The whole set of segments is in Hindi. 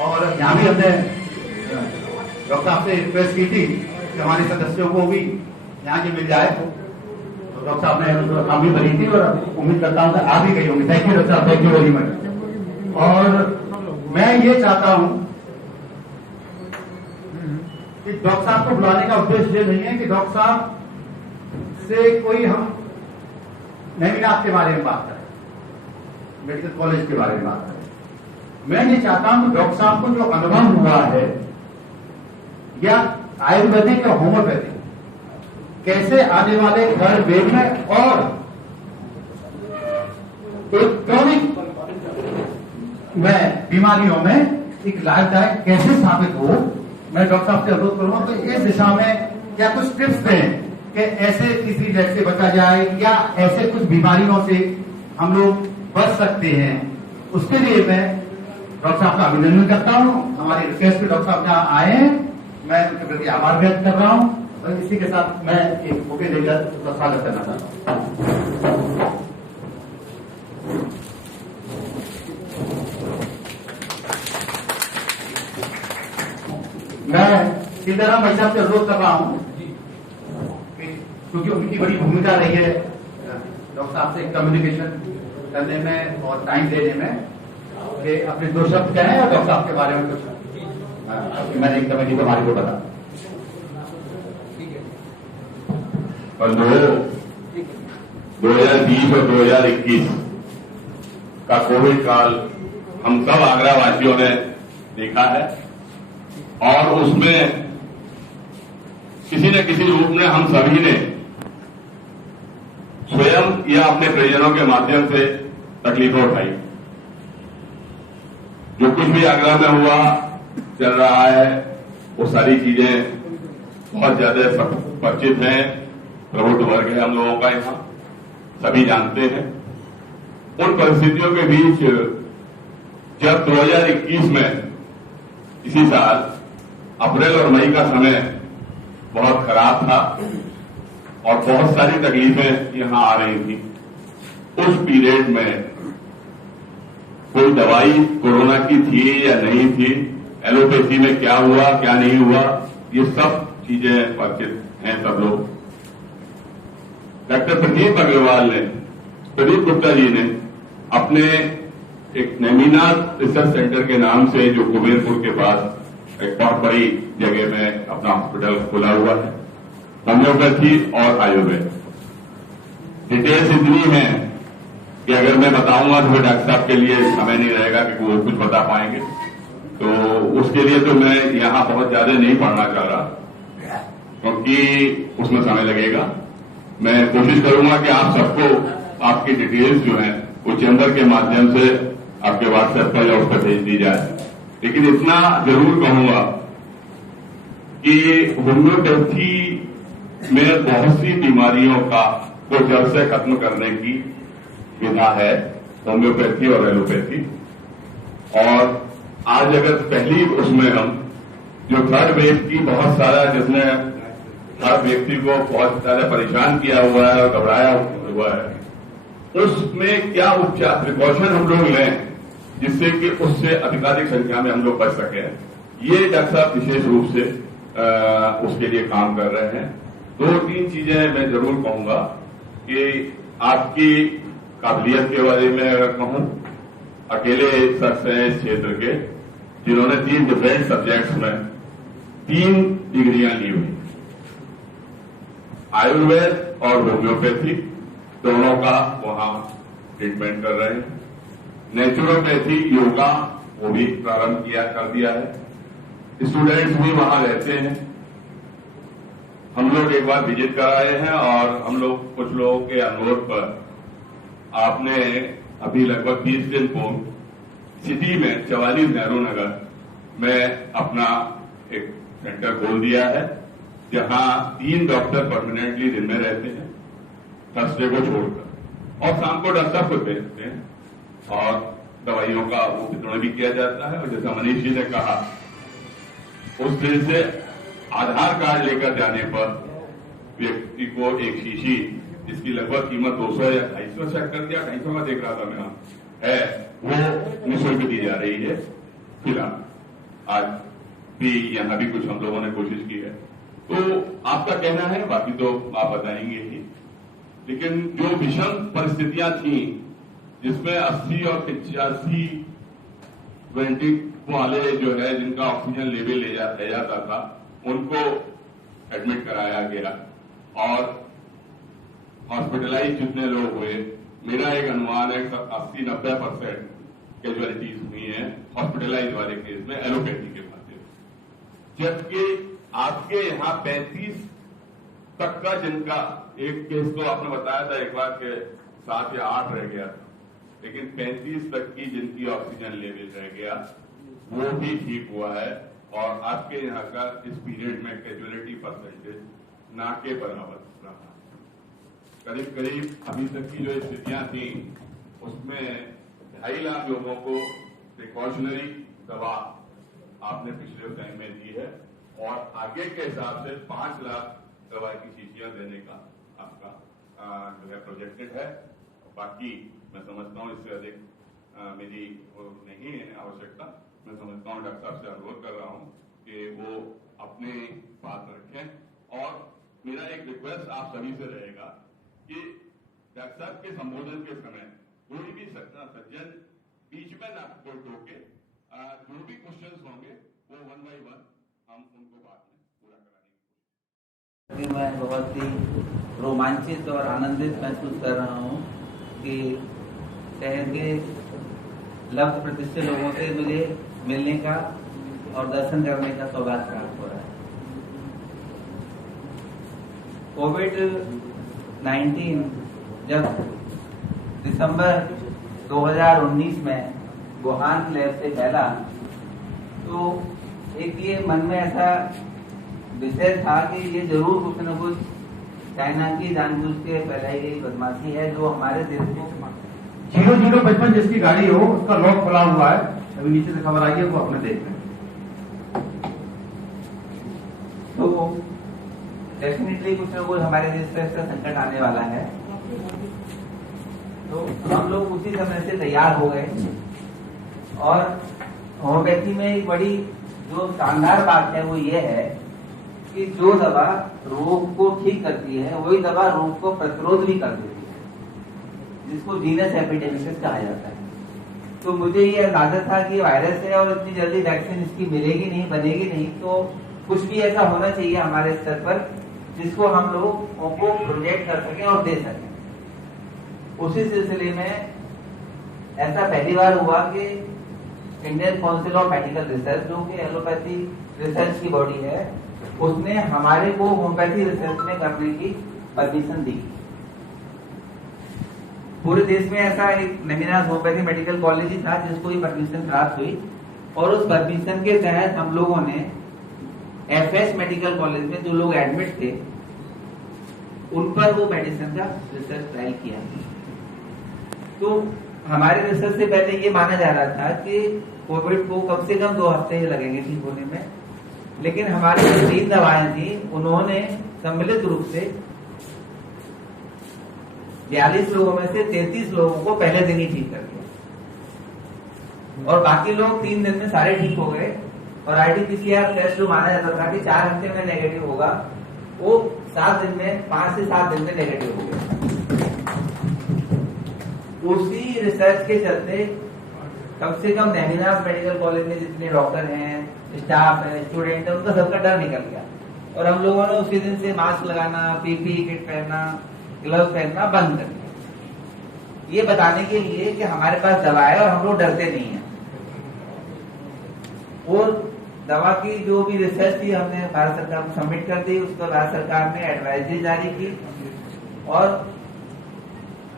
और यहाँ भी हमने डॉक्टर साहब से रिक्वेस्ट की थी कि हमारे सदस्यों को भी यहाँ की मिल जाए, तो डॉक्टर साहब ने हम भी भरी थी और उम्मीद करता हूँ कि आ भी गई होंगी। थैंक यू डॉक्टर साहब, थैंक यू वेरी मच। और मैं ये चाहता हूँ कि डॉक्टर साहब को बुलाने का उद्देश्य ये नहीं है कि डॉक्टर साहब से कोई हम नैमिनाथ के बारे में बात करें, मेडिकल कॉलेज के बारे में बात करें। मैं ये चाहता हूं कि डॉक्टर साहब को जो अनुभव हुआ है, या आयुर्वेदिक या होम्योपैथिक, कैसे आने वाले घर वेद में और एक क्रॉनिक में बीमारियों में एक लाभदायक कैसे साबित हो, मैं डॉक्टर साहब से अनुरोध करूंगा तो इस दिशा में क्या कुछ टिप्स दें कि ऐसे किसी डेथ से बचा जाए या ऐसे कुछ बीमारियों से हम लोग बच सकते हैं। उसके लिए मैं डॉक्टर साहब का अभिनंदन करता हूं। हमारी रिक्वेस्ट पे डॉक्टर साहब यहाँ आए हैं, मैं उनके प्रति आभार व्यक्त कर रहा हूं और इसी के साथ मैं एक बुके देकर उसका स्वागत करना चाहता हूं। मैं सीताराम भाई साहब से अनुरोध कर रहा हूं क्योंकि उनकी बड़ी भूमिका रही है डॉक्टर साहब से कम्युनिकेशन करने में और टाइम देने में, कि अपने दो शब्द कहें और डॉक्टर साहब के बारे में कुछ मैनेजिंग कमेटी को हमारे को बता। और 2020 और 2021 का कोविड काल हम सब आगरा वासियों ने देखा है और उसमें किसी न किसी रूप में हम सभी ने स्वयं या अपने परिजनों के माध्यम से तकलीफें उठाई। जो कुछ भी आगरा में हुआ चल रहा है वो सारी चीजें बहुत ज्यादा परिचित हैं, प्रबुद्ध वर्ग है हम लोगों का, यहाँ सभी जानते हैं। उन परिस्थितियों के बीच जब 2021 में इसी साल अप्रैल और मई का समय बहुत खराब था और बहुत सारी तकलीफें यहां आ रही थी, उस पीरियड में कोई दवाई कोरोना की थी या नहीं थी, एलोपैथी में क्या हुआ क्या नहीं हुआ, ये सब चीजें परिचित हैं सब लोग। डॉक्टर प्रदीप अग्रवाल ने, प्रदीप गुप्ता जी ने अपने एक नैमिनाथ रिसर्च सेंटर के नाम से, जो कुबेरपुर के पास एक बहुत बड़ी जगह में अपना हॉस्पिटल खोला हुआ है, होम्योपैथी और आयुर्वेद। डिटेल्स इतनी है कि अगर मैं बताऊंगा तो डॉक्टर साहब के लिए समय नहीं रहेगा कि वो कुछ बता पाएंगे, तो उसके लिए तो मैं यहां बहुत ज्यादा नहीं पढ़ना चाह रहा क्योंकि उसमें समय लगेगा। मैं कोशिश करूंगा कि आप सबको आपकी डिटेल्स जो है वो चैम्बर के माध्यम से आपके व्हाट्सएप पर या उस पर भेज दी जाए। लेकिन इतना जरूर कहूंगा कि होम्योपैथी में बहुत सी बीमारियों को जड़ से खत्म करने की विधा है, होम्योपैथी और एलोपैथी। और आज अगर पहली उसमें हम जो थर्ड वेव की बहुत सारा, जिसने हर व्यक्ति को बहुत ज्यादा परेशान किया हुआ है और घबराया हुआ है, उसमें क्या उपचार प्रिकॉशन हम लोग लें जिससे कि उससे अधिकाधिक संख्या में हम लोग बच सके, ये डॉक्टर साहब विशेष रूप से उसके लिए काम कर रहे हैं। 2-3 चीजें मैं जरूर कहूंगा कि आपकी काबिलियत के बारे में अगर कहूं, अकेले शख्स हैं इस क्षेत्र के जिन्होंने 3 डिफरेंट सब्जेक्ट्स में 3 डिग्रियां ली हुई, आयुर्वेद और होम्योपैथी दोनों का वहां ट्रीटमेंट कर रहे हैं। नेचुरोपैथी, योगा, वो भी प्रारंभ कर दिया है। स्टूडेंट्स भी वहां रहते हैं। हम लोग एक बार विजिट कराए हैं और हम लोग कुछ लोगों के अनुरोध पर आपने अभी लगभग 20 दिन पूर्व सिटी में 44 नेहरू नगर में अपना एक सेंटर खोल दिया है, जहां 3 डॉक्टर परमानेंटली दिन में रहते हैं, थर्सडे को छोड़कर, और शाम को डॉक्टर साहब को भेजते हैं और दवाइयों का वो वितरण भी किया जाता है। और जैसा मनीष जी ने कहा, उस दिन से आधार कार्ड लेकर जाने पर व्यक्ति को एक शीशी जिसकी लगभग कीमत 200 या 250 चेक कर दिया, 250 में देख रहा था मैं, है वो निःशुल्क दी जा रही है फिलहाल। आज भी यहाँ भी कुछ हम लोगों ने कोशिश की है। तो आपका कहना है, बाकी तो आप बताएंगे ही, लेकिन जो विषम परिस्थितियां थी जिसमें 80 और 85 20 वाले जो है जिनका ऑक्सीजन लेवल ले जाता था उनको एडमिट कराया गया और हॉस्पिटलाइज जितने लोग हुए, मेरा एक अनुमान है 80-90% कैजुअलिटीज हुई हैं हॉस्पिटलाइज वाले केस में एलोपैथी के माध्यम से, जबकि आपके यहाँ 35 तक का जिनका एक केस तो आपने बताया था एक बार के 7 या 8 रह गया, लेकिन 35 तक की जिनकी ऑक्सीजन लेवल रह गया वो भी ठीक हुआ है और आपके यहाँ का इस पीरियड में कैजुअलिटी परसेंटेज ना के बराबर रहा। करीब करीब अभी तक की जो स्थितियां थी उसमें 2.5 लाख लोगों को प्रिकॉशनरी दवा आपने पिछले टाइम में दी है और आगे के हिसाब से 5 लाख दवा की शीशियां देने का आपका जो है प्रोजेक्टेड है। बाकी मैं समझता हूं इससे अधिक मेरी नहीं है आवश्यकता। मैं समझता हूं डॉक्टर साहब से अनुरोध कर रहा हूं कि वो अपने बात रखें और मेरा एक रिक्वेस्ट आप सभी से रहेगा कि डॉक्टर साहब के संबोधन के समय कोई भी सज्जन बीच में ना कोई टोके, जो भी क्वेश्चंस होंगे वो 1 by 1 हम उनको बाद में पूरा कराने की कोशिश। मैं बहुत ही रोमांचित और आनंदित महसूस कर रहा हूँ कि शहर के लक्ष्य प्रतिष्ठित लोगों से मुझे मिलने का और दर्शन करने का सौभाग्य प्राप्त हो रहा है। कोविड-19 जब दिसंबर 2019 में वुहान लैब से फैला तो एक ये मन में ऐसा विषय था कि ये जरूर कुछ न कुछ चाइना की जानबूझ के फैलाई गई बदमाशी है जो हमारे देश को 0055 जिसकी गाड़ी हो उसका लॉक खुला हुआ है, अभी नीचे से खबर आई है वो अपने देख लें। तो डेफिनेटली कुछ न कुछ हमारे देश पर इसका संकट आने वाला है। तो हम लोग उसी समय से तैयार हो गए और होम्योपैथी में एक बड़ी जो शानदार बात है वो ये है कि जो दवा रोग को ठीक करती है वही दवा रोग को प्रतिरोध भी कर देती है, जिसको जीनस एपिडेमिसिस कहा जाता है। तो मुझे ये अंदाजा था कि वायरस है और इतनी जल्दी वैक्सीन इसकी मिलेगी नहीं, बनेगी नहीं, तो कुछ भी ऐसा होना चाहिए हमारे स्तर पर जिसको हम लोगों को प्रोजेक्ट कर सकें और दे सकें। उसी सिलसिले में ऐसा पहली बार हुआ कि Indian council of medical research जो कि एलोपैथी रिसर्च की बॉडी है उसने हमारे को होम्योपैथी रिसर्च में करने की परमिशन दी। पूरे देश में ऐसा एक नमीनाज होम्योपैथी मेडिकल कॉलेज ही था जिसको ये परमिशन प्राप्त हुई और उस परमिशन के तहत हम लोगों ने एफएस मेडिकल कॉलेज में जो लोग एडमिट थे उन पर वो मेडिसिन का रिसर्च ट्रायल किया। तो हमारे रिसर्च से पहले ये माना जा रहा था कि कोविड को कम से कम 2 हफ्ते लगेंगे ठीक होने में, लेकिन हमारी जो 3 दवाएं थी उन्होंने सम्मिलित रूप से 42 लोगों में से 33 लोगों को पहले दिन ही ठीक कर दिया और बाकी लोग 3 दिन में सारे ठीक हो गए। और आरटीपीसीआर टेस्ट जो माना जाता था कि 4 हफ्ते में नेगेटिव होगा वो 7 दिन में 5 से 7 दिन में नेगेटिव हो गया। उसी रिसर्च के चलते कम से कम नैमिनाज मेडिकल कॉलेज में जितने डॉक्टर हैं, स्टाफ है, स्टूडेंट है, उनका सबका डर निकल गया और हम लोगों ने उसी दिन से मास्क लगाना, पीपीई किट पहनना, ग्लव्स पहनना बंद कर दिया, ये बताने के लिए कि हमारे पास दवा है और हम लोग डरते नहीं है। और दवा की जो भी रिसर्च थी हमने भारत सरकार को सबमिट कर दी, उसको भारत सरकार ने एडवाइजरी जारी की और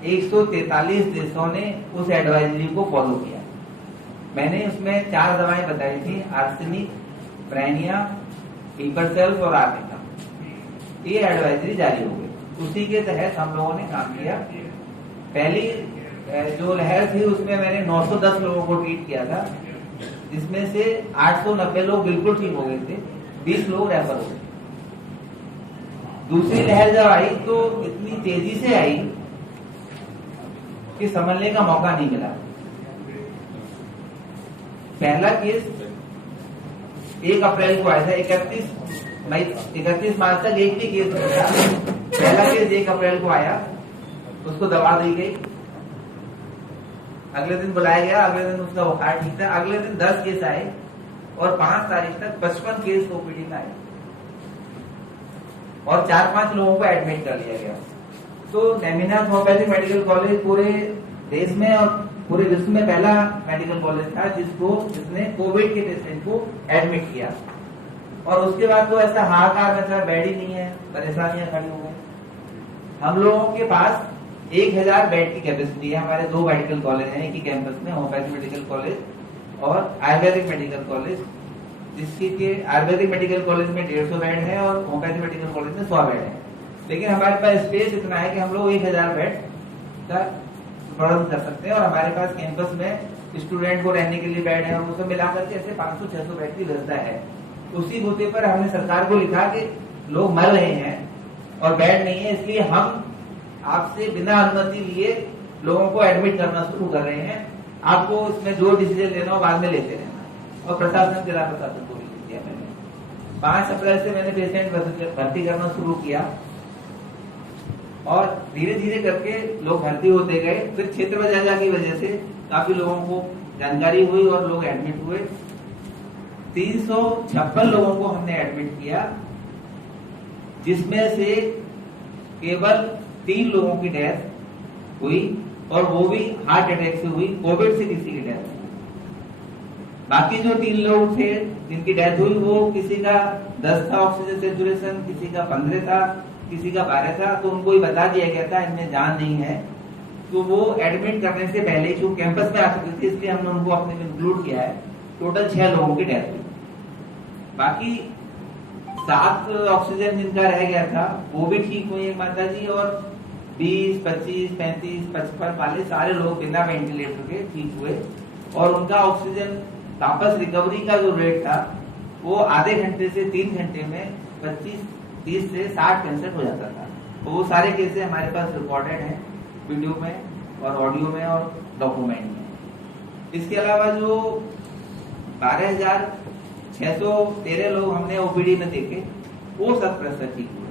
143 देशों ने उस एडवाइजरी को फॉलो किया। मैंने उसमें 4 दवाएं बताई थी, आर्सेनिक, ब्राइनिया, पीपरसेल्फ और आर्निका। ये एडवाइजरी जारी हो गई, उसी के तहत हम लोगों ने काम किया। पहली जो लहर थी उसमें मैंने 910 लोगों को ट्रीट किया था, जिसमें से 890 लोग बिल्कुल ठीक हो गए थे, 20 लोग रेफर हो गए। दूसरी लहर जब आई तो इतनी तेजी से आई कि समझने का मौका नहीं मिला। पहला केस 1 अप्रैल को आया था, 31 मार्च तक एक भी केस नहीं था। पहला केस 1 अप्रैल को आया, उसको दवा दी गई, अगले दिन बुलाया गया, अगले दिन उसका बुखार ठीक था, अगले दिन 10 केस आए और 5 तारीख तक 55 केस ओपीडी में आए और 4-5 लोगों को एडमिट कर लिया गया। तो नेमिनाथ होम्योपैथिक मेडिकल कॉलेज पूरे देश में और पूरे विश्व में पहला मेडिकल कॉलेज था जिसने कोविड के पेशेंट को एडमिट किया। और उसके बाद तो ऐसा हाहाकार मचा, बेड ही नहीं है, परेशानियां खड़ी हो गई। हम लोगों के पास 1000 बेड की कैपेसिटी है। हमारे 2 मेडिकल कॉलेज हैं एक ही कैंपस में, होम्योपैथिक मेडिकल कॉलेज और आयुर्वेदिक मेडिकल कॉलेज, जिसकी के आयुर्वेदिक मेडिकल कॉलेज में 150 बेड है और होम्योपैथिक मेडिकल कॉलेज में 100 बेड है। लेकिन हमारे पास स्पेस इतना है कि हम लोग 1000 बेड का प्रबंध कर सकते हैं और हमारे पास कैंपस में स्टूडेंट को रहने के लिए बेड है और वो सब मिलाकर के ऐसे 500-600 बेड की व्यवस्था है। उसी मुद्दे पर हमने सरकार को लिखा कि लोग मर रहे हैं और बेड नहीं है, इसलिए हम आपसे बिना अनुमति लिए लोगों को एडमिट करना शुरू कर रहे हैं। आपको इसमें जो डिसीजन लेना हो बाद में लेते रहना। और प्रशासन जिला प्रशासन को भी किया मैंने। 5 अप्रैल से मैंने पेशेंट भर्ती करना शुरू किया और धीरे धीरे करके लोग भर्ती होते गए। फिर क्षेत्र बजाजा की वजह से काफी लोगों को जानकारी हुई और लोग एडमिट हुए। 356 लोगों को हमने एडमिट किया, जिसमें से केवल 3 लोगों की डेथ हुई और वो भी हार्ट अटैक से हुई, कोविड से किसी की डेथ हुई। बाकी जो 3 लोग थे जिनकी डेथ हुई वो किसी का 10 था ऑक्सीजन सेचुरेशन, किसी का 15 था, किसी का 12 था। तो उनको ही बता दिया गया था इनमें जान नहीं है। तो वो एडमिट करने से पहले जो कैंपस में आ चुके थे, इसलिए हमने उनको अपने में इंक्लूड किया है। टोटल 6 लोगों की डेथ हुई। बाकी 7 ऑक्सीजन जिनका रह गया था वो भी ठीक हुई एक माता जी, और 20, 25, 35, 55 वाले सारे लोग बिना वेंटिलेटर के ठीक हुए। और उनका ऑक्सीजन वापस रिकवरी का जो रेट था वो आधे घंटे से 3 घंटे में 25-30 से 60% हो जाता था। तो वो सारे केसेस हमारे पास रिकॉर्डेड हैं वीडियो में और ऑडियो में और डॉक्यूमेंट में। इसके अलावा जो 12,613 लोग हमने ओपीडी में देखे वो 100% ठीक हुए।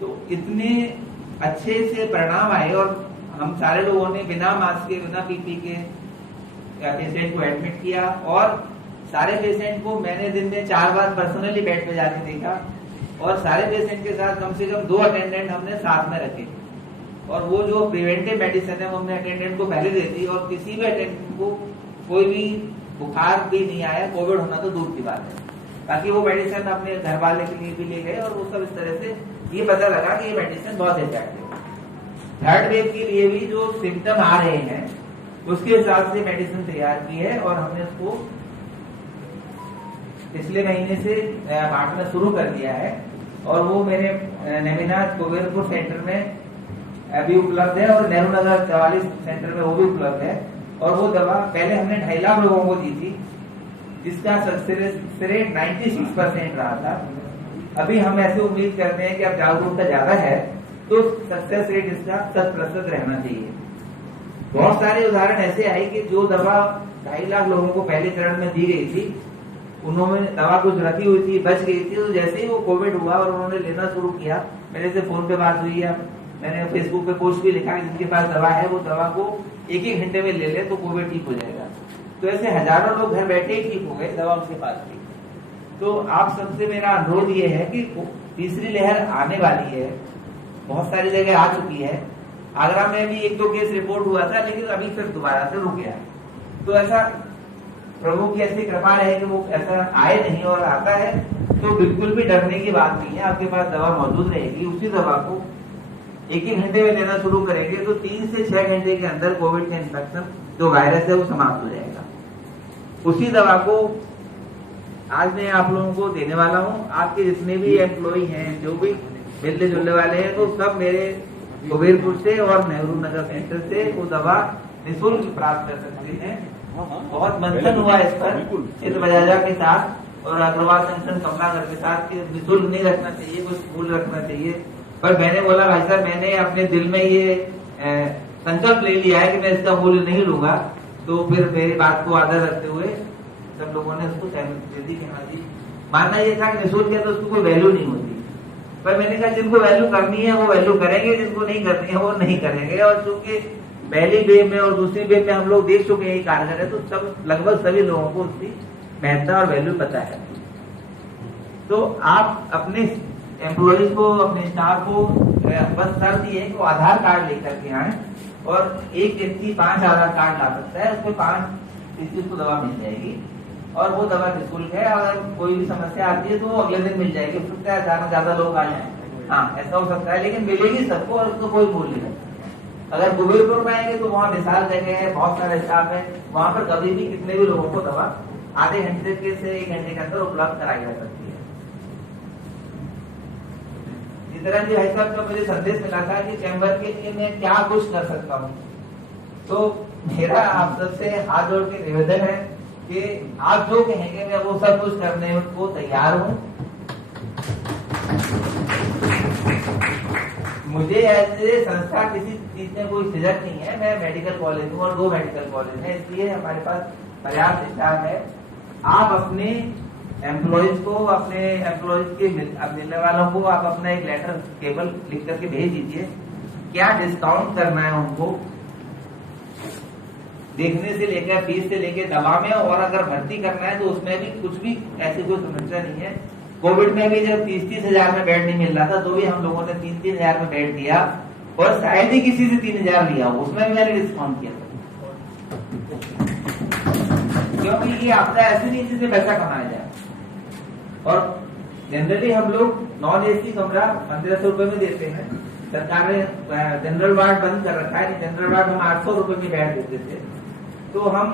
तो इतने अच्छे से परिणाम आए और हम सारे लोगों ने बिना मास्क के, बिना पीपी के पेशेंट को एडमिट किया। और सारे पेशेंट को मैंने दिन में 4 बार पर्सनली बेड पे जाके देखा और सारे पेशेंट के साथ कम से कम 2 अटेंडेंट हमने साथ में रखे। और वो जो प्रिवेंटिव मेडिसिन है वो हमने अटेंडेंट को पहले दे दी और किसी भी अटेंडेंट को कोई भी बुखार भी नहीं आया, कोविड होना तो दूर की बात है। ताकि वो मेडिसिन अपने घर वाले के लिए भी ले गए और वो सब इस तरह से ये पता लगा कि ये मेडिसिन बहुत इफेक्टिव है। 3rd वेव के लिए भी जो सिम्टम आ रहे हैं उसके हिसाब से मेडिसिन तैयार की है और हमने उसको पिछले महीने से बांटना शुरू कर दिया है। और वो मेरे नेमिनाथ कुबेरपुर सेंटर में अभी उपलब्ध है और नेहरू नगर 44 सेंटर में वो भी उपलब्ध है। और वो दवा पहले हमने 2.5 लाख लोगों को दी थी, जिसका सक्सेस रेट 96% रहा था। अभी हम ऐसे उम्मीद करते हैं कि अब जागरूकता ज्यादा है तो सक्सेस रेट इसका 100% रहना चाहिए। बहुत सारे उदाहरण ऐसे आए कि जो दवा 2.5 लाख लोगों को पहले चरण में दी गई थी, उन्होंने दवा कुछ रखी हुई थी, बच गई थी, तो जैसे ही वो कोविड हुआ और उन्होंने लेना शुरू किया, मेरे से फोन पे बात हुई है, मैंने फेसबुक पे पोस्ट भी लिखा कि जिनके पास दवा है वो दवा को 1-1 घंटे में ले ले तो कोविड ठीक हो जाएगा। तो ऐसे हजारों लोग घर बैठे ही ठीक हो गए, दवा उसके पास थी। तो आप सबसे मेरा अनुरोध ये है कि तीसरी लहर आने वाली है, बहुत सारी जगह आ चुकी है। आगरा में भी 1-2 केस रिपोर्ट हुआ था, लेकिन अभी फिर दोबारा से रुक गया। तो ऐसा प्रभु की ऐसी कृपा रहे कि वो ऐसा आए नहीं, और आता है तो बिल्कुल भी डरने की बात नहीं है। आपके पास दवा मौजूद रहेगी, उसी दवा को 1-1 घंटे में लेना शुरू करेंगे तो 3 से 6 घंटे के अंदर कोविड का इन्फेक्शन जो वायरस है वो समाप्त हो जाएगा। उसी दवा को आज मैं आप लोगों को देने वाला हूँ। आपके जितने भी एम्प्लॉई हैं, जो भी मिलने जुलने वाले हैं, तो सब मेरे कुबेरपुर से और नेहरू नगर सेंटर से वो दवा निःशुल्क प्राप्त कर सकते हैं। बहुत मंथन हुआ इस पर चित्र बजाजा के साथ और अग्रवाल सेंटर कमलागर के साथ कि निःशुल्क नहीं रखना चाहिए, कुछ मूल्य रखना चाहिए। पर मैंने बोला भाई साहब, मैंने अपने दिल में ये संकल्प ले लिया है कि मैं इसका मूल्य नहीं लूंगा। तो फिर मेरी बात को आदर रखते हुए सब लोगों ने उसको सहमति दे दी कि हाँ जी, मानना ये था कि निःशुल्क है तो उसको कोई वैल्यू नहीं होती, पर मैंने कहा जिनको वैल्यू करनी है वो वैल्यू करेंगे, जिनको नहीं करनी है वो नहीं करेंगे। और चूंकि पहली वेव में और दूसरी वेव में हम लोग देख चुके हैं कारगर है, तो सब लगभग सभी लोगों को उसकी महत्ता और वैल्यू पता है। तो आप अपने एम्प्लॉयज को, अपने स्टाफ को बस शर्त ये है कि वो आधार कार्ड लेकर के आए, और एक व्यक्ति 5 आधार कार्ड ला सकता है, उसमें 5 पीसीज को दवा मिल जाएगी, और वो दवा निःशुल्क है। अगर कोई भी समस्या आती है तो वो अगले दिन मिल जाएगी। हो सकता है ज्यादा लोग आ जाए, हाँ ऐसा हो सकता है, लेकिन मिलेगी सबको और उसको कोई मूल्य नहीं। अगर कुबेरपुर में आएंगे तो वहाँ विशाल जगह है, बहुत सारे स्टाफ है, वहाँ पर कभी भी कितने भी लोगों को दवा आधे घंटे से 1 घंटे के अंदर उपलब्ध कराई जा सकती है। इस तरह जी भाई साहब का मुझे संदेश मिला था कि चैम्बर के लिए मैं क्या कुछ कर सकता हूँ, तो मेरा आप सबसे हाथ जोड़ के निवेदन है कि आप जो कहेंगे मैं वो सब कुछ करने को तैयार हूँ। मुझे ऐसे संस्था किसी चीज में कोई झिझक नहीं है। मैं मेडिकल कॉलेज हूँ और 2 मेडिकल कॉलेज हैं, इसलिए हमारे पास पर्याप्त स्टाफ है। आप अपने एम्प्लॉयज को, अपने एम्प्लॉयज के मिलने वालों को आप अपना एक लेटर केवल लिख करके भेज दीजिए, क्या डिस्काउंट करना है उनको, देखने से लेकर फीस से लेकर दवा में, और अगर भर्ती करना है तो उसमें भी कुछ भी ऐसी कोई समस्या नहीं है। कोविड में भी जब 30-30 हजार में बेड नहीं मिल रहा था तो भी हम लोगों ने 3-3 हजार में बेड दिया, और शायद ही किसी से 3 हजार लिया हो, उसमें भी मैंने डिस्काउंट किया, क्योंकि ये आपदा ऐसी नहीं जिससे पैसा कमाया जाए। और जनरली हम लोग नॉन एसी कमरा 1500 रुपए में देते हैं। सरकार ने जनरल वार्ड बंद कर रखा है, जनरल वार्ड हम 800 रुपए में बैठ देते थे। तो हम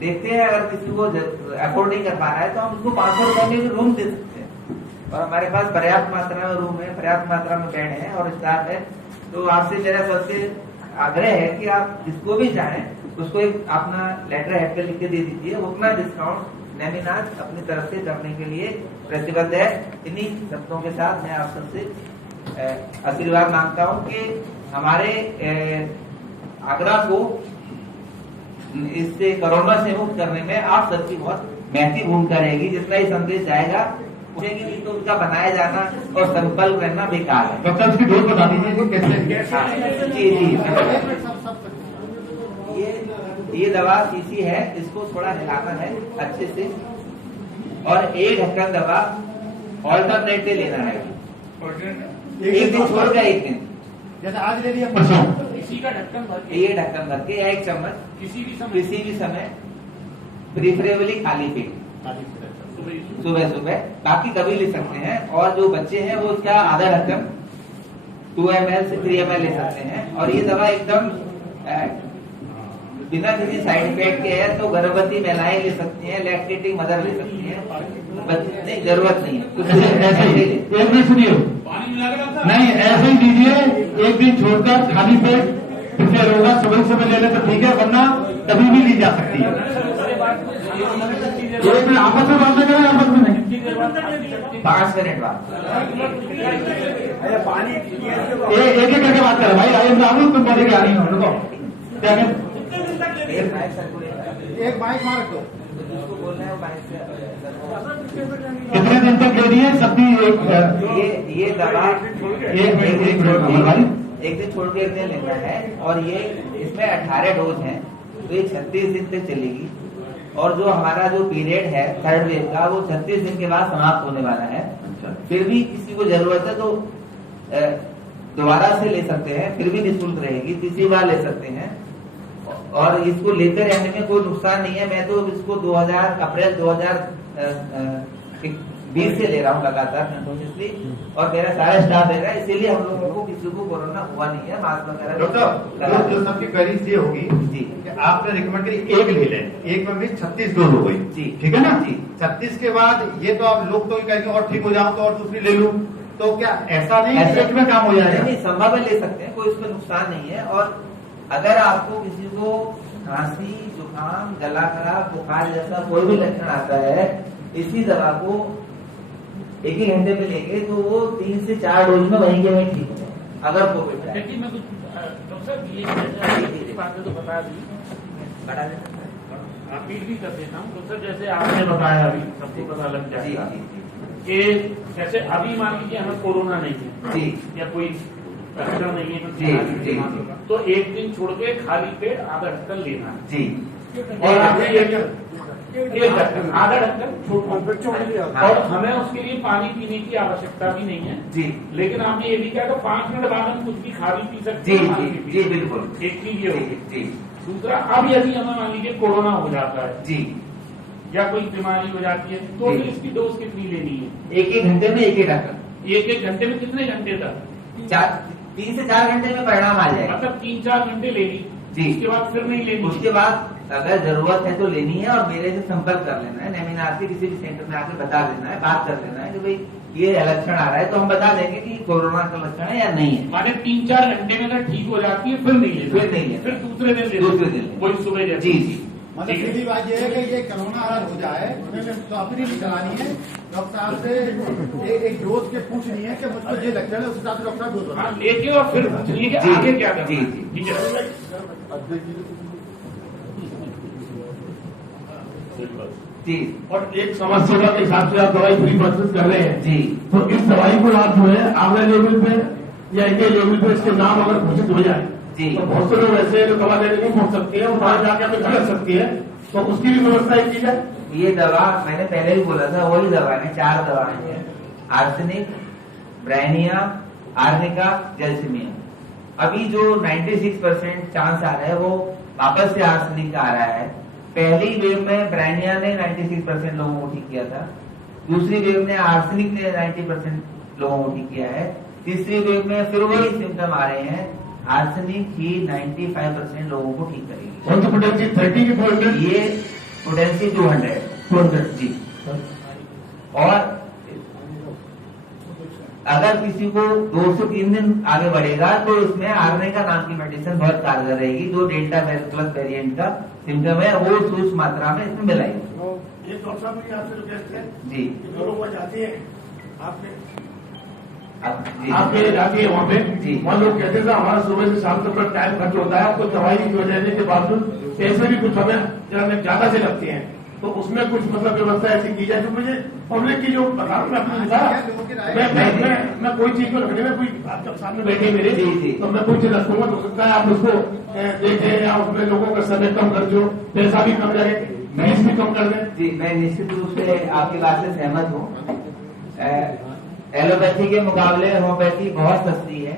देखते हैं अगर किसी को अफोर्ड नहीं कर पा रहा है तो हम उसको 500 रुपए में भी रूम दे सकते हैं, और हमारे पास पर्याप्त मात्रा में रूम है, पर्याप्त मात्रा में बेड है और स्टाफ है। तो आपसे मेरा सबसे आग्रह है कि आप जिसको भी चाहें उसको एक अपना लेटर हेड पे लिख के दे दीजिए, उतना डिस्काउंट नेमिनाज अपनी तरफ से करने के लिए प्रतिबद्ध है। इन्हीं शब्दों के साथ मैं आप सबसे आशीर्वाद मांगता हूं कि हमारे आगरा को इससे कोरोना से मुक्त करने में आप सबकी बहुत महत्वपूर्ण भूमिका रहेगी। जितना ही संदेश जाएगा उसे तो उसका बनाया जाना और संकल्प रहना बेकार है। डॉक्टर उसकी डोज बता दीजिए कैसे? जी ये दवा शीशी है, इसको थोड़ा हिलाना है अच्छे से, और 1 ढक्कन दवा ऑल्टरनेटिव लेना है, एक दिन छोड़ कर 1 दिन, जैसे आज ले लिया परसों, इसी का ढक्कन भर के, ये ढक्कन भर के 1 चम्मच किसी भी समय प्रिफरेबली खाली पेट सुबह, बाकी कभी ले सकते हैं। और जो बच्चे हैं वो उसका आधा ढक्कन 2 ml से 3 ml ले सकते हैं। और ये दवा एकदम बिना किसी साइड इफेक्ट के है, तो गर्भवती महिलाएं ले सकती हैं, लैक्टेटिंग मदर ले सकती हैं, नहीं जरूरत नहीं है। ऐसे ही एक दिन सुनिए, नहीं ऐसे ही दीजिए, 1 दिन छोड़कर खाली पेट प्रिपेयर होगा, सुबह ले ले तो ठीक है, वरना कभी भी ली जा सकती है। एक मिनट आपस में बात करें, आपस में नहीं, 5 मिनट बाद एक करके बात करें भाई। राहुल तुम बोले आ रही हो, रुको क्या कहते, एक बाइक मार दो, कितने दिन तक ले रही है सबकी? ये दवा एक दिन छोड़ के 1 दिन लेना है, और ये इसमें 18 डोज हैं, तो ये 36 दिन तक चलेगी। और जो हमारा जो पीरियड है 3rd वेव का, वो 36 दिन के बाद समाप्त होने वाला है। फिर भी किसी को जरूरत है तो दोबारा से ले सकते हैं, फिर भी निःशुल्क रहेगी, तीसरी बार ले सकते हैं। और इसको लेते रहने में कोई नुकसान नहीं है। मैं तो इसको अप्रैल 2020 से ले रहा हूँ लगातार कंटिन्यूसली, और मेरा सारा स्टाफ ले रहा है, इसीलिए हम लोगों को किसी को कोरोना हुआ नहीं है। मास्क वगैरह डॉक्टर जो सबकी क्वेरीज ये होगी जी कि आपने रिकमेंड करी 1 ले लें, 1 में भी 36 डोज हो गई जी, ठीक है ना जी। 36 के बाद ये तो आप लोग तो कहेंगे और ठीक हो जाओ तो और दूसरी ले लूं, तो क्या ऐसा नहीं है एक में काम हो जाएगा? नहीं, संभव है, ले सकते हैं, कोई उसमें नुकसान नहीं है। और अगर आपको किसी को खांसी, जुकाम, गला खराब, बुखार जैसा कोई भी लक्षण आता है, इसी दवा को 1 ही घंटे में लेंगे तो वो 3 से 4 डोज में वहीं के वहीं ठीक हो जाए। अगर कोविड है मैं कुछ डॉक्टर साहब ये बातें तो बता दी, बढ़ा दे सकता है। अपील भी कर देता हूँ। तो सर जैसे आपने बताया अभी सबको पता लग जाएगा कि जैसे अभी मान लीजिए हमें कोरोना नहीं है जी या कोई लक्षण नहीं है जी तो एक दिन छोड़ के खाली पेट आधा ढक्कन लेना है जी और एक ढक्कन आधा ढक्कन और हमें उसके लिए पानी पीने की आवश्यकता भी नहीं है जी लेकिन आपने ये भी कहा कि 5 मिनट बाद हम कुछ भी खा भी पी सकते जी हैं पानी जी भी पी जी सकते हैं। बिल्कुल एक चीज ये होगी। जी दूसरा अब यदि हमें मान लीजिए कोरोना हो जाता है जी या कोई बीमारी हो जाती है तो जी। फिर इसकी डोज कितनी लेनी है? एक घंटे में एक ढक्कन एक घंटे में कितने घंटे तक? 3 से 4 घंटे में परिणाम आ जाएगा। मतलब 3-4 घंटे लेनी जी। उसके बाद फिर नहीं लेनी। उसके बाद अगर जरूरत है तो लेनी है और मेरे से संपर्क कर लेना है, नेमिनार के किसी भी सेंटर में आके बता देना है, बात कर लेना है कि भाई ये लक्षण आ रहा है तो हम बता देंगे कि कोरोना का लक्षण है या नहीं है। माने 3-4 घंटे में अगर ठीक हो जाती है फिर नहीं लेनी, फिर नहीं लेनी, फिर दूसरे दिन दूसरे दिन वही सुबह जैसे। जी जी मतलब सीधी बात यह है कि ये कोरोना अगर हो जाए तो अपनी निगरानी है, डॉक्टर साहब से एक डोज के पूछनी है कि मुझको ये लक्षण है, उस हिसाब से डॉक्टर साहब डोज हाँ लेके और फिर पूछिए कि जी, आगे क्या करना जी, है। जी। ठीक है जी और एक समाज सेवा के हिसाब से आप दवाई फ्री परचेज कर रहे हैं जी तो इस दवाई को आप जो है आगरा लेवल पे या इंडिया लेवल पे इसके नाम अगर घोषित हो जाए जी। तो बहुत से लोग ऐसे हैं जो दवा लेने नहीं पहुंच सकती है और वहां जाके हमें खरीद सकती है, तो उसकी भी व्यवस्था की जाए। ये दवा मैंने पहले भी बोला था, वही दवा है, 4 दवाएं हैं, आर्सेनिक, ब्रायनिया, आर्निका, जैल्सिमियम। अभी जो 96% चांस आ रहा है वो वापस से आर्सेनिक का आ रहा है। पहली वेव में ब्रायनिया ने 96% लोगों को ठीक किया था, दूसरी वेव में आर्सेनिक ने 90% लोगों को ठीक किया है, तीसरी वेव में फिर वही सिम्टम आ रहे हैं, आर्सेनिक ही 95% लोगों को ठीक करेगी। कौन सी पोटेंसी 30 की 400? ये पोटेंसी 200 जी। और अगर किसी को 2 से 3 दिन आगे बढ़ेगा तो इसमें आर्निका नाम की मेडिसिन बहुत कारगर रहेगी, जो डेल्टा प्लस वेरिएंट का सिम्टम है वो सूक्ष्म मात्रा में इसमें मिलाएगी। ये डॉक्टर साहब ने आपसे रिक्वेस्ट है जी जो लोग वहाँ जाते हैं आपने जी आपके जाती है वहाँ पे जी। वहाँ लोग कहते थे हमारा सुबह से शाम तक का टाइम खर्च होता है, आपको दवाई जो लेने के बावजूद पैसे भी कुछ हमें ज्यादा से लगते हैं, तो उसमें कुछ मतलब व्यवस्था ऐसी की जाए जो मुझे पब्लिक की जो बता रहा हूँ मैं अपनी बता मैं कोई चीज को रखने में कोई आपके सामने बैठे मेरे जी, जी। तो मैं कोई चीज रखूंगा तो हो सकता है आप उसको देखें या उसमें लोगों का समय कम कर दो, पैसा भी कम लगे, फीस भी कम कर दें। जी मैं निश्चित रूप से आपकी बात से सहमत हूँ। एलोपैथी के मुकाबले होम्योपैथी बहुत सस्ती है,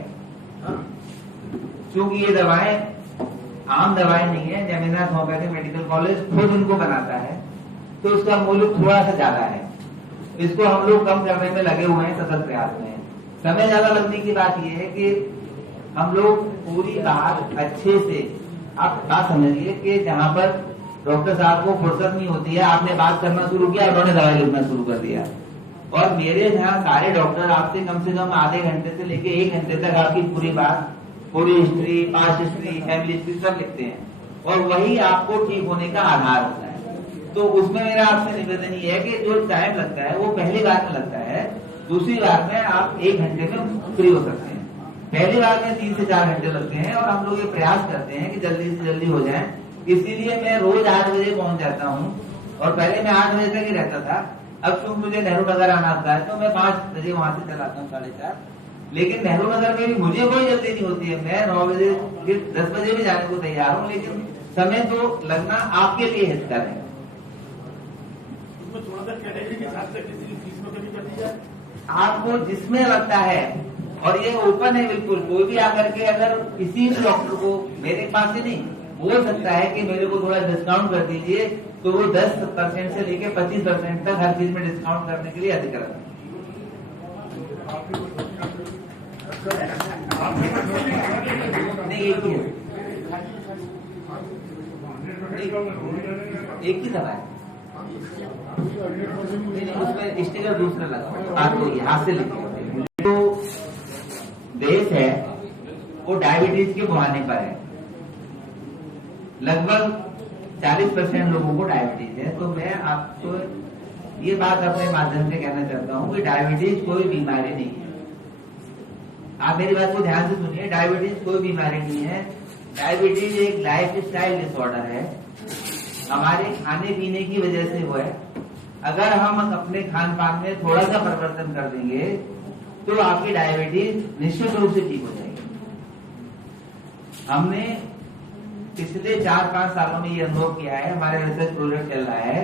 क्योंकि ये दवाएं आम दवाएं नहीं है। नेमिनार होम्योपैथी मेडिकल कॉलेज खुद उनको बनाता है, तो उसका मूल्य थोड़ा सा ज्यादा है। इसको हम लोग कम करने में लगे हुए हैं, सतत प्रयास में। समय ज्यादा लगने की बात यह है कि हम लोग पूरी बात अच्छे से, आप बात समझिए कि जहाँ पर डॉक्टर साहब को फुर्सत नहीं होती है, आपने बात करना शुरू किया, उन्होंने दवाई लिखना शुरू कर दिया। और मेरे यहाँ सारे डॉक्टर आपसे कम से कम आधे घंटे से लेके 1 घंटे तक आपकी पूरी बात, पूरी history, past history, family history सब लिखते हैं, और वही आपको ठीक होने का आधार होता है। तो उसमें मेरा आपसे निवेदन ये है कि जो टाइम लगता है वो पहली बार में लगता है, दूसरी बार में आप 1 घंटे में फ्री हो सकते हैं, पहली बार में 3 से 4 घंटे लगते हैं। और हम लोग ये प्रयास करते हैं कि जल्दी से जल्दी हो जाए, इसीलिए मैं रोज 8 बजे पहुंच जाता हूँ। और पहले मैं 8 बजे तक ही रहता था, अब क्योंकि मुझे नेहरू नगर आना होता है तो मैं 5 बजे वहां से चलाता हूँ, 4:30। लेकिन नेहरू नगर में भी मुझे कोई जल्दी नहीं होती है, मैं 9 बजे 10 बजे भी जाने को तैयार हूँ, लेकिन समय तो लगना आपके लिए हितकर है। उसमें थोड़ा सा कैटेगरी के हिसाब से किसी की फीस में कमी कर दी जाए, आपको जिसमें लगता है, और ये ओपन है बिल्कुल, कोई भी आकर के अगर किसी भी डॉक्टर को मेरे पास से नहीं बोल सकता है कि मेरे को थोड़ा डिस्काउंट कर दीजिए, तो वो 10% से लेके 25% तक हर चीज में डिस्काउंट करने के लिए अधिकृत है। नहीं एक ही है, एक ही दवा है, नहीं उसमें स्टिकर दूसरा लगा, बात तो ये हाथ से लिखे। जो देश है वो डायबिटीज के बुढ़ाने पर है, लगभग 40% लोगों को डायबिटीज है। तो मैं आपको ये बात अपने माध्यम से कहना चाहता हूँ कि डायबिटीज कोई बीमारी नहीं है। आप मेरी बात को ध्यान से सुनिए, डायबिटीज कोई बीमारी नहीं है। डायबिटीज एक लाइफ स्टाइल डिसऑर्डर है। हमारे खाने पीने की वजह से हुआ है। अगर हम अपने खान पान में थोड़ा सा परिवर्तन कर देंगे तो आपकी डायबिटीज निश्चित रूप से ठीक हो जाएगी। हमने पिछले 4-5 सालों में ये अनुभव किया है, हमारे रिसर्च प्रोजेक्ट चल रहा है,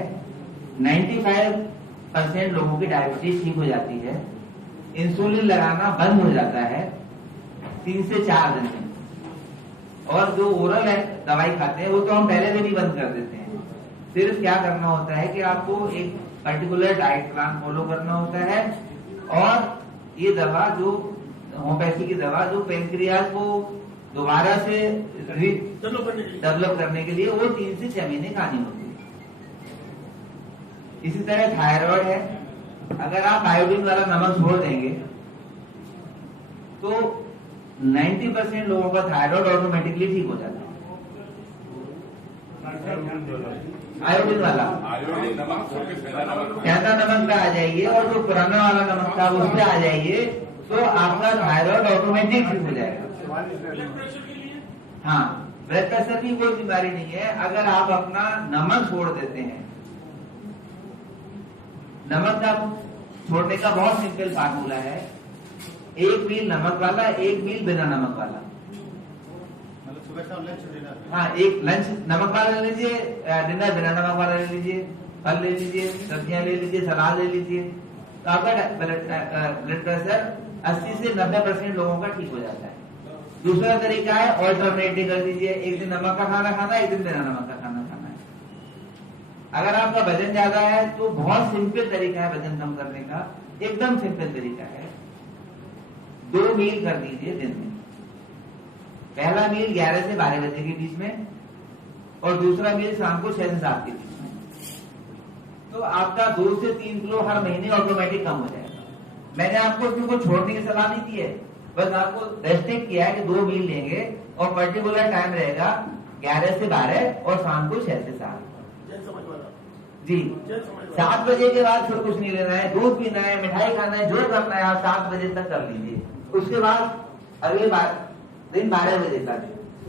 95% लोगों की डायबिटीज ठीक हो जाती है। इंसुलिन लगाना बंद हो जाता है 3 से 4 दिन में। और जो ओरल है दवाई खाते हैं वो तो हम पहले दिन ही बंद कर देते हैं। सिर्फ क्या करना होता है कि आपको एक पर्टिकुलर डाइट प्लान फॉलो करना होता है, और ये दवा जो होम्योपैथी की दवा जो पेनक्रियाज को दोबारा से डेवलप करने के लिए वो 3 से 6 महीने खानी होती है। इसी तरह थायराइड है, अगर आप आयोडीन वाला नमक छोड़ देंगे तो 90% लोगों का थायराइड ऑटोमेटिकली ठीक हो जाता है। आयोडीन वाला ज्यादा नमक पे आ जाइए और जो पुराना वाला नमक था उस पे आ जाइए तो आपका थायराइड ऑटोमेटिक ठीक हो जाएगा। हाँ, ब्लड प्रेशर की कोई बीमारी नहीं है। अगर आप अपना नमक छोड़ देते हैं, नमक का छोड़ने का बहुत सिंपल फार्मूला है, 1 मील नमक वाला, 1 मील बिना नमक वाला। मतलब सुबह शाम लंच डिनर। हाँ, एक लंच नमक वाला ले लीजिए, डिनर बिना नमक वाला ले लीजिए, फल ले लीजिए, सब्जियां ले लीजिए, सलाद ले लीजिए, तो आपका ब्लड प्रेशर 80 से 90% लोगों का ठीक हो जाता है। दूसरा तरीका है ऑल्टरनेटिव कर दीजिए, एक दिन नमक का खाना खाना है, एक दिन बिना नमक का खाना खाना है। अगर आपका वजन ज्यादा है तो बहुत सिंपल तरीका है वजन कम करने का, एकदम सिंपल तरीका है, 2 मील कर दीजिए दिन में। पहला मील 11 से 12 बजे के बीच में और दूसरा मील शाम को 6 से 7 के बीच में, तो आपका 2 से 3 किलो हर महीने ऑटोमेटिक कम हो जाएगा। मैंने आपको इसको छोड़ने की सलाह नहीं दी है, बस आपको रेस्ट्रिक्ट किया है कि 2 मील लेंगे और पर्टिकुलर टाइम रहेगा 11 से 12 और शाम को 6 से 7 जी। 7 बजे के बाद फिर कुछ नहीं लेना है, दूध पीना है, मिठाई खाना है, जो करना है आप 7 बजे तक कर लीजिए। उसके बाद अगले दिन 12 बजे तक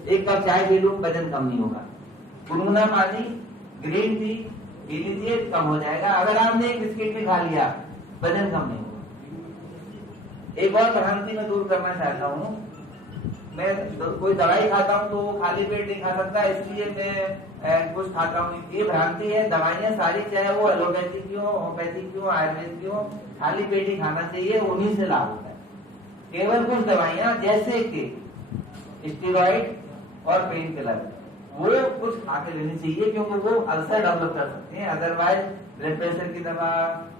1 कप चाय पी लो, वजन कम नहीं होगा। गुनगुना पानी, ग्रीन टी पी लीजिए, कम हो जाएगा। अगर आपने एक बिस्किट भी खा लिया वजन कम नहीं होगा। एक और भ्रांति में दूर करना चाहता हूँ, मैं कोई दवाई खाता हूँ तो वो खाली पेट नहीं खा सकता, इसलिए मैं कुछ खाता हूँ, ये भ्रांति है। दवाइयाँ सारी, चाहे वो एलोपैथी की हो, होम्योपैथी की हो, आयुर्वेद की हो, खाली पेट ही खाना चाहिए, उन्हीं से लाभ होता है। केवल कुछ दवाइयाँ जैसे कि स्टेरॉइड और पेन किलर वो कुछ खा के लेनी चाहिए, क्योंकि वो अल्सर डेवलप कर सकते हैं। अदरवाइज ब्लड प्रेशर की दवा,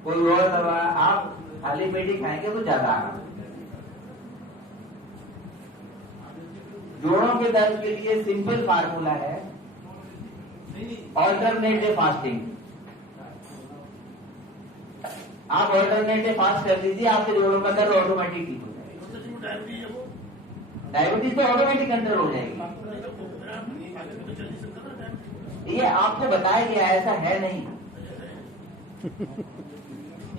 कोई और दवा आप खाली पेट ही खाएंगे तो ज्यादा आराम। जोड़ों के दर्द के लिए सिंपल फार्मूला है ऑल्टरनेटिव फास्टिंग। आप ऑल्टरनेटिव फास्ट कर लीजिए, आपके जोड़ों का दर्द ऑटोमेटिक ठीक हो जाएगा। डायबिटीज तो ऑटोमेटिक कंट्रोल हो जाएगी। ये आपको बताया गया है, ऐसा है नहीं।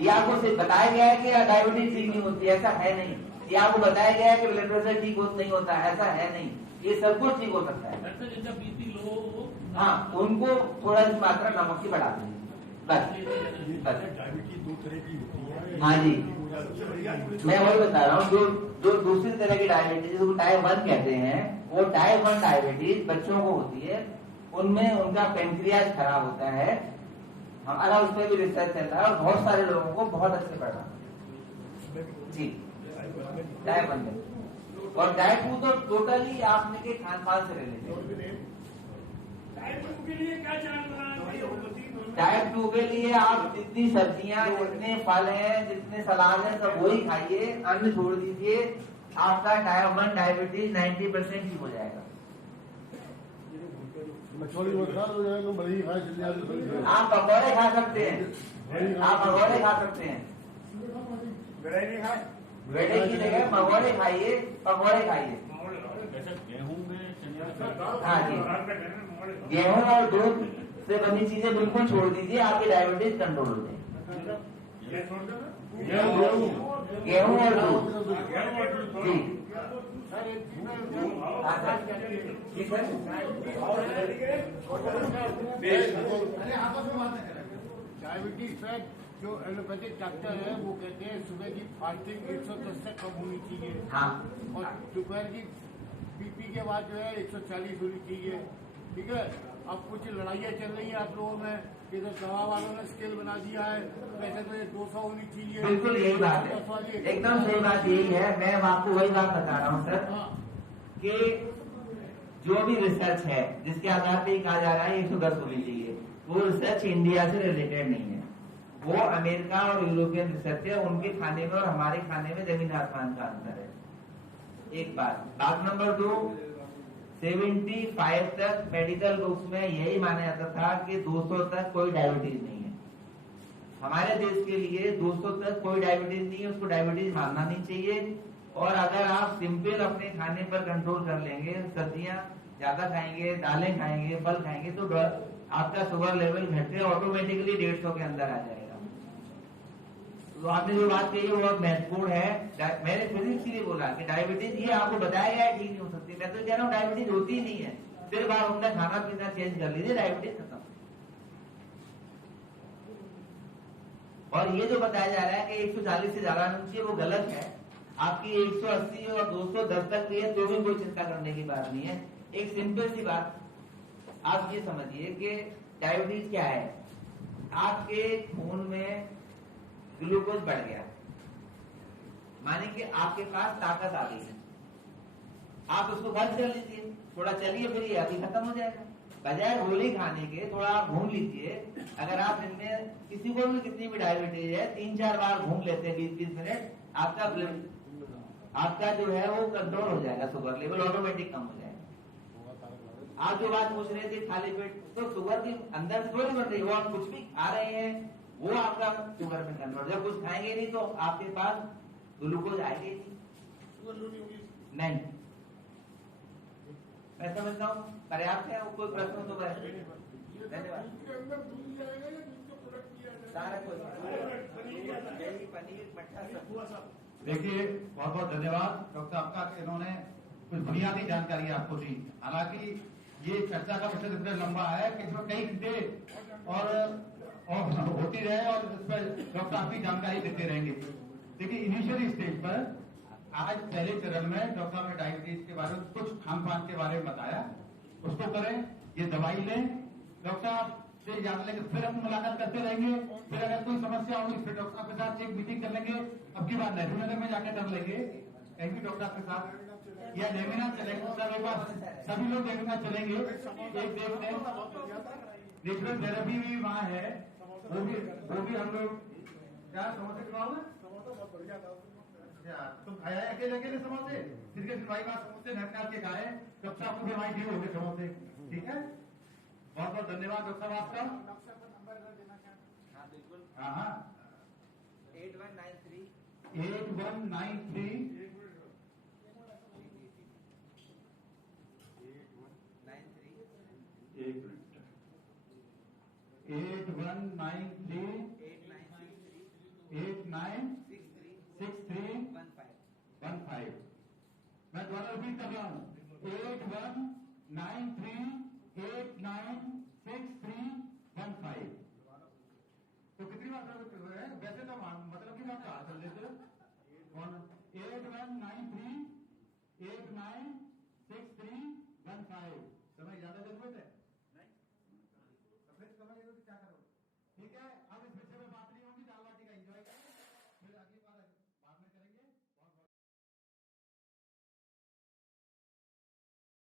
ये आपको सिर्फ बताया गया है कि डायबिटीज ठीक नहीं होती, ऐसा है नहीं। ये आपको बताया गया है कि ब्लड प्रेशर ठीक नहीं होता, ऐसा है नहीं। ये सब कुछ ठीक हो सकता है। हाँ, उनको थोड़ा सी मात्रा नमक की बढ़ा देंगे बस। डायबिटीज 2 तरह की होती है। हाँ जी, मैं वही बता रहा हूँ। जो दूसरी तरह की डायबिटीज जिसको टाइप 1 कहते हैं, वो टाइप 1 डायबिटीज बच्चों को होती है। उनमें उनका पेनक्रियाज खराब होता है, हमारा उस पर भी रिसर्च चल रहा है और बहुत सारे लोगों को बहुत अच्छे पड़ रहा है जी। टाइप 1 में और टाइप 2 तो टोटली आपने के खान पान से रिलेटेड। टाइप 2 के लिए आप जितनी सब्जियां, जितने फल हैं, जितने सलाद हैं, सब वही खाइए, अन्न छोड़ दीजिए। आपका टाइप 1 डायबिटीज 90% ठीक हो जाएगा। आप पकौड़े खा सकते हैं, आप पकौड़े खा सकते हैं, बेटे की जगह पकौड़े खाइए, पकौड़े खाइए। हाँ जी, गेहूं और दूध से बनी चीजें बिल्कुल छोड़ दीजिए, आपकी डायबिटीज कंट्रोल हो जाएगी। गेहूं और दूध जी। जी सर। अरे आपस में बात नहीं करेंगे। डायबिटीज फैट जो एलोपैथिक डॉक्टर है वो कहते हैं सुबह की फास्टिंग 110 से कम होनी चाहिए। हाँ। और दोपहर की बीपी के बाद जो है 140 होनी चाहिए। ठीक है। अब कुछ लड़ाइयाँ चल रही है आप लोगों में, इधर दवा वालों ने स्केल बना दिया है, वैसे तो ये 200 होनी चाहिए। बिल्कुल यही बात है, एकदम सही बात यही है। मैं आपको वही बात बता रहा हूँ सर कि जो भी रिसर्च है जिसके आधार पे कहा जा रहा है 110 होनी चाहिए, वो रिसर्च इंडिया से रिलेटेड नहीं है, वो अमेरिका और यूरोपियन रिसर्च है। उनके खाने में और हमारे खाने में जमीन आसमान का अंतर है। एक बात नंबर 2, 75 तक मेडिकल बुक्स में यही माना जाता था कि 200 तक कोई डायबिटीज नहीं है। हमारे देश के लिए 200 तक कोई डायबिटीज नहीं है, उसको डायबिटीज मानना नहीं चाहिए। और अगर आप सिंपल अपने खाने पर कंट्रोल कर लेंगे, सब्जियां ज्यादा खाएंगे, दालें खाएंगे, फल खाएंगे, तो आपका शुगर लेवल घट के ऑटोमेटिकली 150 के अंदर आ जाएगा। तो आपने जो बात कही है वो बहुत महत्वपूर्ण है। मैंने फिजिक्स के लिए बोला कि डायबिटीज ये आपको बताया गया है ठीक नहीं हो सकती। मैं तो कह रहा हूँ डायबिटीज होती ही नहीं है, सिर्फ आप अपना खाना पीना चेंज कर लीजिए, डायबिटीज खत्म। और ये जो बताया जा रहा है कि 140 से ज्यादा होनी चाहिए, वो गलत है। आपकी 180 और 210 तक भी है तो भी कोई चिंता करने की बात नहीं है। एक सिंपल सी बात आप ये समझिए कि डायबिटीज क्या है। आपके खून में ग्लूकोज बढ़ गया, माने कि आपके पास ताकत आ गई है, आप उसको खर्च कर लीजिए, थोड़ा चलिए फिरिए, अभी खत्म हो जाएगा। बजाय गोली खाने के थोड़ा आप घूम लीजिए। अगर आप दिन में किसी को भी कितनी भी डायबिटीज है 3-4 बार घूम लेते हैं 20-20 मिनट, आपका जो है वो कंट्रोल हो जाएगा, शुगर लेवल ऑटोमेटिक कम हो जाएगा। आप जो बात पूछ रहे थे खाली पेट, तो शुगर की अंदर से थोड़ी बढ़ रही है, वो आप कुछ भी खा रहे हैं वो आपका शुगर में कन्वर्ट। जब कुछ खाएंगे नहीं तो आपके पास ग्लूकोज आएगा ही नहीं। मैं समझता हूँ पर्याप्त है। कोई प्रश्न तो धन्यवाद। सारा कुछ पनीर मट्ठा सब। देखिए बहुत बहुत धन्यवाद डॉक्टर आपका, इन्होंने कुछ बुनियादी जानकारी आपको दी। हालांकि ये चर्चा का विषय इतना लंबा है कि इसमें कई घंटे और होती रहे और इस पर डॉक्टर आपकी जानकारी देते रहेंगे। देखिए इनिशियली स्टेज पर आज पहले चरण में डॉक्टर ने डायबिटीज के बारे में कुछ खान पान के बारे में बताया, उसको करें, ये दवाई लें। डॉक्टर साहब से जान लेंगे, फिर हम मुलाकात करते रहेंगे। फिर अगर कोई समस्या होगी फिर डॉक्टर साहब के साथ एक मीटिंग कर लेंगे। अब की बार नेहरू नगर में जाकर कर लेंगे कहीं भी डॉक्टर के साथ, या लेमिना चलेंगे। सब एक बार सभी लोग लेमिना चलेंगे। एक देखते हैं नेचुरल थेरेपी भी वहाँ है, वो भी हम लोग क्या समोसे खिलाओगे? तुम खाया अकेले अकेले समोसे, फिर के भाई बात समोसे नहर के खाए, डॉक्टर साहब को भी हमारी दी होंगे समोसे। ठीक है, बहुत बहुत धन्यवाद डॉक्टर साहब आपका। हाँ बिल्कुल। हाँ 8193 एक मिनट 8193 896315। मैं दोबारा रिपीट कर रहा हूँ 8193896315। तो कितनी बार वैसे तो मतलब की बात कहा चल देते 8193896315। समय ज्यादा जरूरत है।